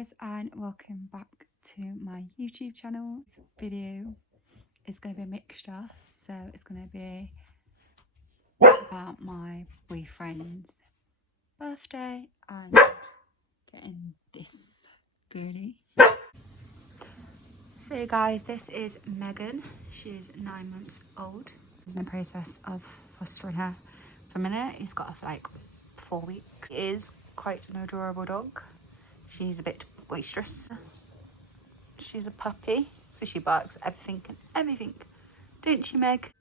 guys, and welcome back to my YouTube channel. This video is going to be a mixture, so it's going to be about my boyfriend's birthday and getting this girly. So guys, this is Megan. She's 9 months old. He's in the process of fostering her for a minute. He's got her for like 4 weeks. She is quite an adorable dog. She's a bit boisterous. She's a puppy, so she barks everything and everything. Don't you, Meg?